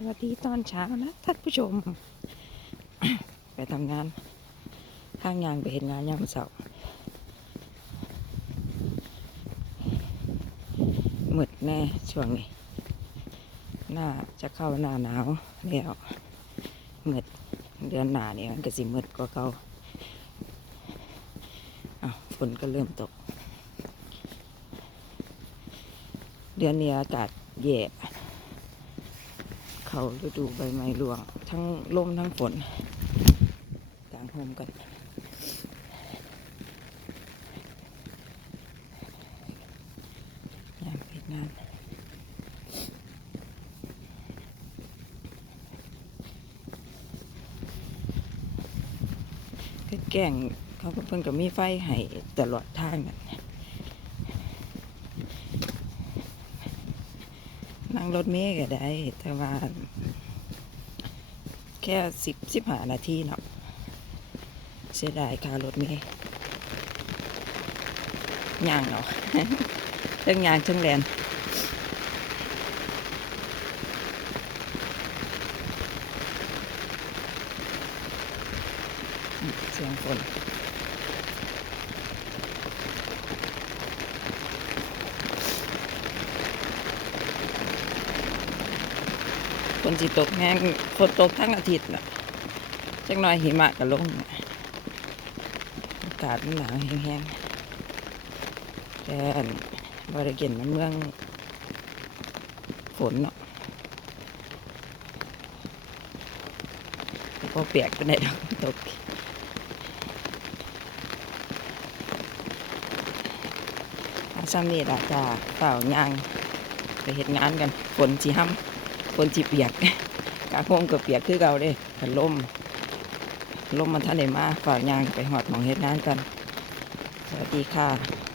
สวัสดีตอนเช้านะท่านผู้ชม ไปทำงานข้างยางไปเห็นงานยามเสาร์มืดแน่ช่วงนี้หน้าจะเข้าหน้าหนาวแล้วมืดเดือนหนาเนี่ยมันก็สิมืดกว่าเก่าอ้าฝนก็เริ่มตก เดือนนี้อากาศแย่ เขาฤดูใบไม้ร่วง ทั้งลมทั้งฝนต่างโฮมกันยามปิดงานก็แก่งเขาก็เพิ่นก็มีไฟให้ตลอดทางน่ะนั่ งรถเมล์ก็ได้ แต่ว่า แค่สิบสิบห้านาทีเนาะเสียดายค่ารถเมล์ย่างเนาะเรื่องยางเชิงแลนเสียงฝน นสิตกแห้งฝนตกทั้งอาทิตย์น่ะจักหน่อยหิมะก็ลงอากาศมันหนาวแห้งๆแต่บริเกนมันเมืองฝนเนาะพอเปียกไปไหนดอกตกซ้ำนี่ละจ้าเปล่ายางไปเห็ดงานกันฝนจีห้ำ คนจีเปียกกาโฮมกับเปียกคือเก่าเด้พันลมลมมันทันได้มาฝ่ากยางไปหอดหมองเฮ็ดงานกัน สวัสดีค่ะ